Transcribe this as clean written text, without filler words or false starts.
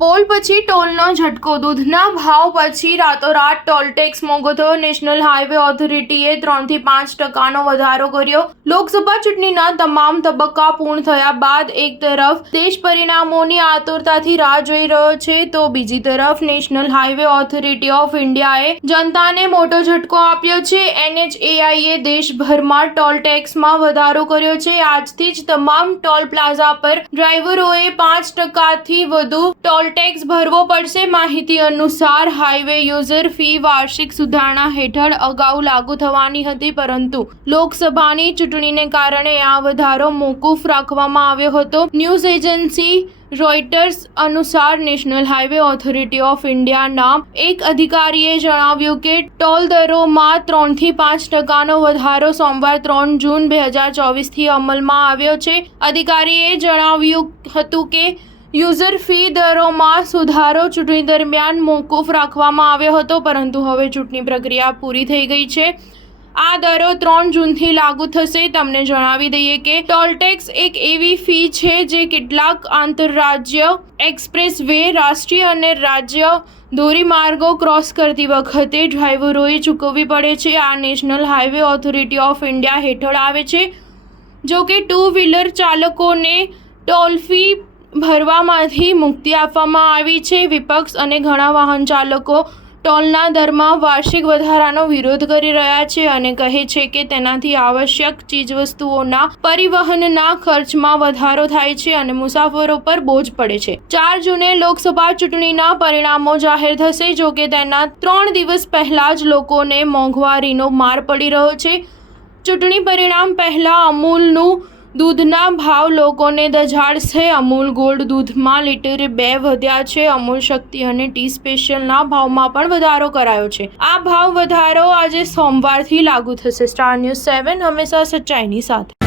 Pole પછી ટોલનો ઝટકો, દૂધના ભાવ પછી રાતોરાત ટોલ ટેક્સ મોંઘો થયો. નેશનલ હાઈવે ઓથોરિટીએ 3 થી 5% વધારો કર્યો. લોકસભા ચૂંટણીના તમામ તબક્કા પૂર્ણ થયા બાદ એક તરફ દેશ પરિણામોની આતુરતાથી રાહ જોઈ રહ્યો છે, તો બીજી તરફ નેશનલ હાઈવે ઓથોરિટી ઓફ ઇન્ડિયાએ જનતાને મોટો ઝટકો આપ્યો છે. NHAIએ દેશભરમાં ટોલ ટેક્સમાં વધારો કર્યો છે. આજથી જ તમામ ટોલ પ્લાઝા પર ડ્રાઈવરોએ 5%થી વધુ ટોલ ટેક્સ ભરવો પડશે. માહિતી અનુસાર હાઈવે યુઝર ફી વાર્ષિક સુધારણા હેઠળ અગાઉ લાગુ થવાની હતી, પરંતુ લોકસભાની ચૂંટણીને કારણે આ વધારો મોકૂફ રાખવામાં આવ્યો હતો. ન્યૂઝ એજન્સી રોયટર્સ અનુસાર નેશનલ હાઈવે ઓથોરિટી ઓફ ઇન્ડિયાના એક અધિકારીએ જણાવ્યું કે ટોલ દરોમાં 3 થી 5%નો વધારો સોમવાર 3 જૂન 2024થી અમલમાં આવ્યો છે. અધિકારીએ જણાવ્યું હતું કે યુઝર ફી દરોમાં સુધારો ચૂંટણી દરમિયાન મોકૂફ રાખવામાં આવ્યો હતો, પરંતુ હવે ચૂંટણી પ્રક્રિયા પૂરી થઈ ગઈ છે. આ દરો 3 જૂનથી લાગુ થશે. તમને જણાવી દઈએ કે ટોલ ટેક્સ એક એવી ફી છે જે કેટલાક આંતરરાજ્ય એક્સપ્રેસ વે, રાષ્ટ્રીય અને રાજ્ય ધોરીમાર્ગો ક્રોસ કરતી વખતે ડ્રાઈવરોએ ચૂકવવી પડે છે. આ national highway authority of India હેઠળ આવે છે. જો કે 2 વ્હીલર ચાલકોને ટોલ ફી ભરવામાંથી મુક્તિ આપવામાં આવી છે. વિપક્ષ અને ઘણા વાહન ચાલકો ટોલના દરમાં વાર્ષિક વધારાનો વિરોધ કરી રહ્યા છે અને કહે છે કે તેનાથી આવશ્યક ચીજવસ્તુઓના પરિવહનના ખર્ચમાં વધારો થાય છે અને મુસાફરો પર બોજ પડે છે. 4 જૂને લોકસભા ચૂંટણીના પરિણામો જાહેર થશે. જો કે તેના 3 દિવસ પહેલા જ લોકોને મોંઘવારીનો માર પડી રહ્યો છે. ચૂંટણી પરિણામ પહેલા અમૂલનું દૂધના ભાવ લોકોને દઝાડશે. અમૂલ ગોલ્ડ દૂધમાં લીટરે 2 વધ્યા છે. અમૂલ શક્તિ અને ટી સ્પેશિયલના ભાવમાં પણ વધારો કરાયો છે. આ ભાવ વધારો આજે સોમવારથી લાગુ થશે. સ્ટાર ન્યૂઝ 7 હંમેશા સચ્ચાઈની સાથે.